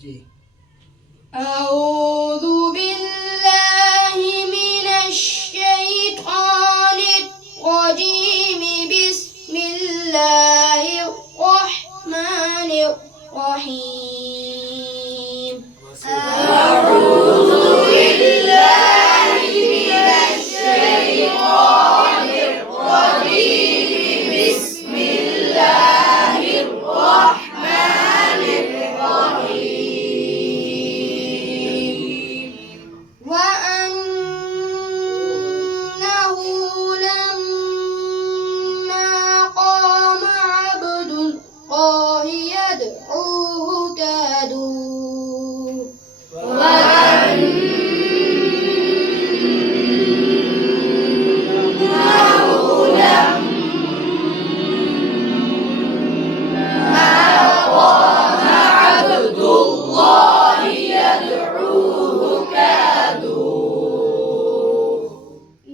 जी। أعوذ بالله من الشيطان الرجيم. بسم الله الرحمن الرحيم. أعوذ بالله من الشيطان الرجيم. بسم الله الرحمن الرحيم. وأنه لما قام عبد الله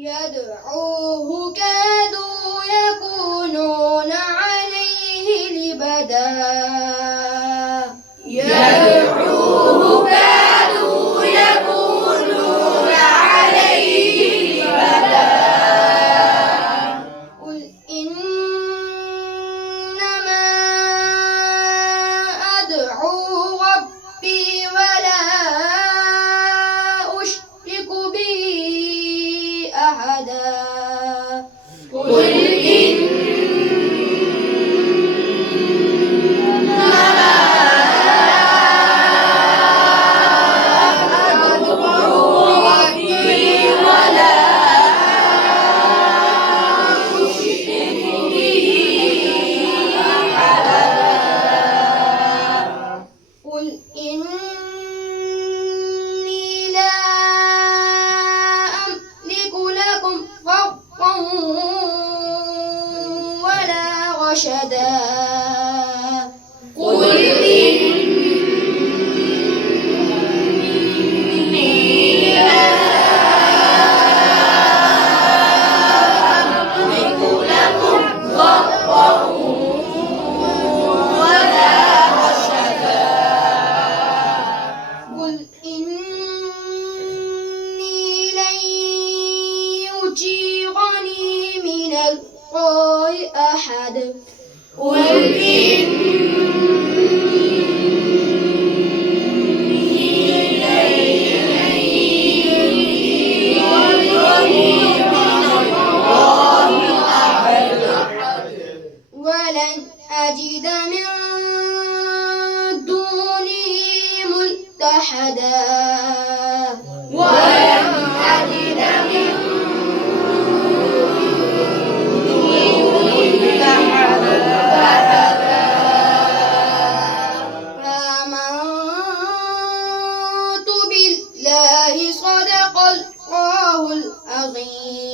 يدعوه كادوا يكونون عليه لبدا. يدعوه كادوا يكونون عليه لبدا. قل إنما أدعو ربي ولا أشرك به أحدا. قل قل إني لا أملك لكم ضرا ولا رشدا. قل إني لا أملك لكم ضرا ولا رشدا. قل إني لن يجيرني من الله أحد. قل ولن أجد من دونه ملتحدا. ولن أجد من دونه ملتحدا. آمنت بالله. صدق الله العظيم.